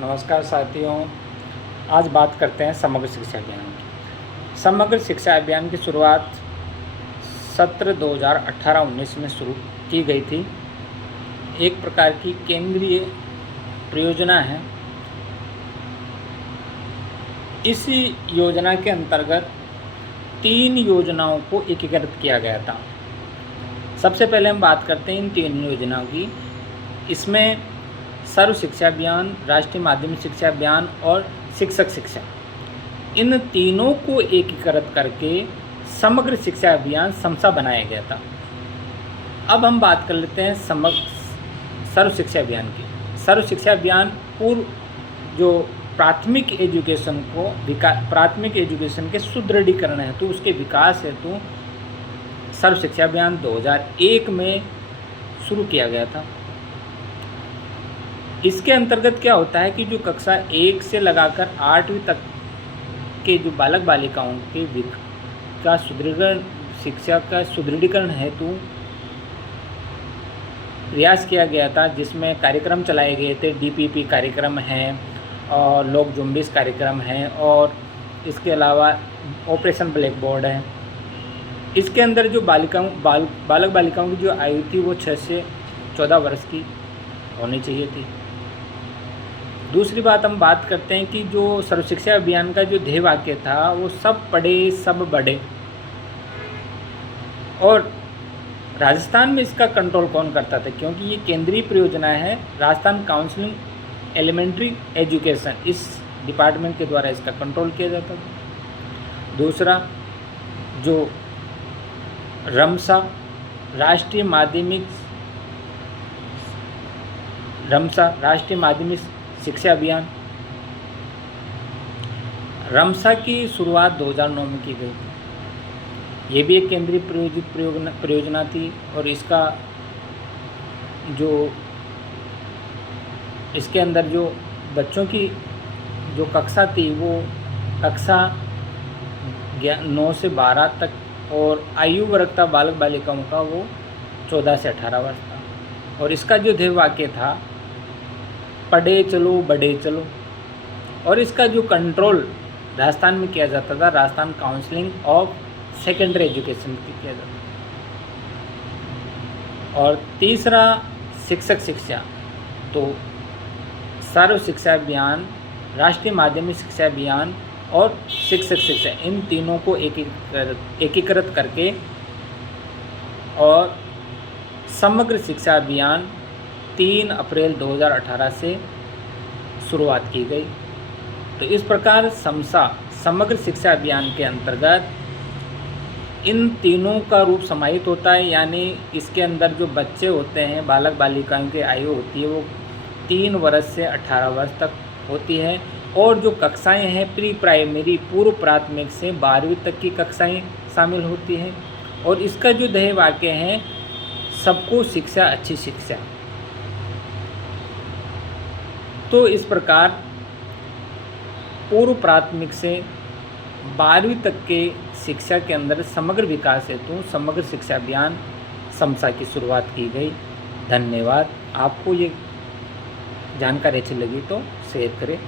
नमस्कार साथियों। आज बात करते हैं समग्र शिक्षा अभियान की। समग्र शिक्षा अभियान की शुरुआत सत्र 2018-19 में शुरू की गई थी। एक प्रकार की केंद्रीय परियोजना है। इस योजना के अंतर्गत 3 योजनाओं को एकीकृत किया गया था। सबसे पहले हम बात करते हैं इन 3 योजनाओं की। इसमें सर्व शिक्षा अभियान, राष्ट्रीय माध्यमिक शिक्षा अभियान और शिक्षक शिक्षा, इन तीनों को एकीकृत करके समग्र शिक्षा अभियान समसा बनाया गया था। अब हम बात कर लेते हैं सर्व शिक्षा अभियान की। सर्व शिक्षा अभियान पूर्व जो प्राथमिक एजुकेशन के सुदृढ़ीकरण हेतु, उसके विकास हेतु सर्व शिक्षा अभियान 2001 में शुरू किया गया था। इसके अंतर्गत क्या होता है कि जो कक्षा 1 से लगाकर 8वीं तक के जो बालक बालिकाओं के शिक्षा का सुदृढ़ीकरण हेतु प्रयास किया गया था, जिसमें कार्यक्रम चलाए गए थे। डीपीपी कार्यक्रम हैं और लोक जुम्बिश कार्यक्रम हैं और इसके अलावा ऑपरेशन ब्लैक बोर्ड है। इसके अंदर जो बालक बालिकाओं की जो आयु थी वो 6 से 14 वर्ष की होनी चाहिए थी। दूसरी बात हम बात करते हैं कि जो सर्व शिक्षा अभियान का जो ध्येय वाक्य था वो सब पढ़े सब बढ़े। और राजस्थान में इसका कंट्रोल कौन करता था, क्योंकि ये केंद्रीय परियोजना है। राजस्थान काउंसिलिंग एलिमेंट्री एजुकेशन, इस डिपार्टमेंट के द्वारा इसका कंट्रोल किया जाता था। दूसरा, जो रमसा राष्ट्रीय माध्यमिक शिक्षा अभियान, रमसा की शुरुआत 2009 में की गई थी। ये भी एक केंद्रीय प्रायोजित परियोजना थी और इसका जो इसके अंदर जो बच्चों की जो कक्षा थी वो कक्षा 9 से 12 तक और आयु वर्ग था बालक बालिकाओं का वो 14 से 18 वर्ष था। और इसका जो ध्येय वाक्य था पढ़े चलो बढ़े चलो। और इसका जो कंट्रोल राजस्थान में किया जाता था, Rajasthan counselling of secondary education किया जाता था। और तीसरा, शिक्षक शिक्षा, तो सर्व शिक्षा अभियान, राष्ट्रीय माध्यमिक शिक्षा अभियान और शिक्षक शिक्षा, इन तीनों को एकीकृत करके और समग्र शिक्षा अभियान 3 अप्रैल 2018 से शुरुआत की गई। तो इस प्रकार समग्र शिक्षा अभियान के अंतर्गत इन तीनों का रूप समाहित होता है। यानी इसके अंदर जो बच्चे होते हैं, बालक बालिकाओं की आयु होती है वो 3 वर्ष से 18 वर्ष तक होती है। और जो कक्षाएं हैं प्री प्राइमरी, पूर्व प्राथमिक से 12वीं तक की कक्षाएं शामिल होती हैं। और इसका जो ध्येय वाक्य है सबको शिक्षा अच्छी शिक्षा। तो इस प्रकार पूर्व प्राथमिक से 12वीं तक के शिक्षा के अंदर समग्र विकास हेतु समग्र शिक्षा अभियान समसा की शुरुआत की गई। धन्यवाद। आपको ये जानकारी अच्छी लगी तो शेयर करें।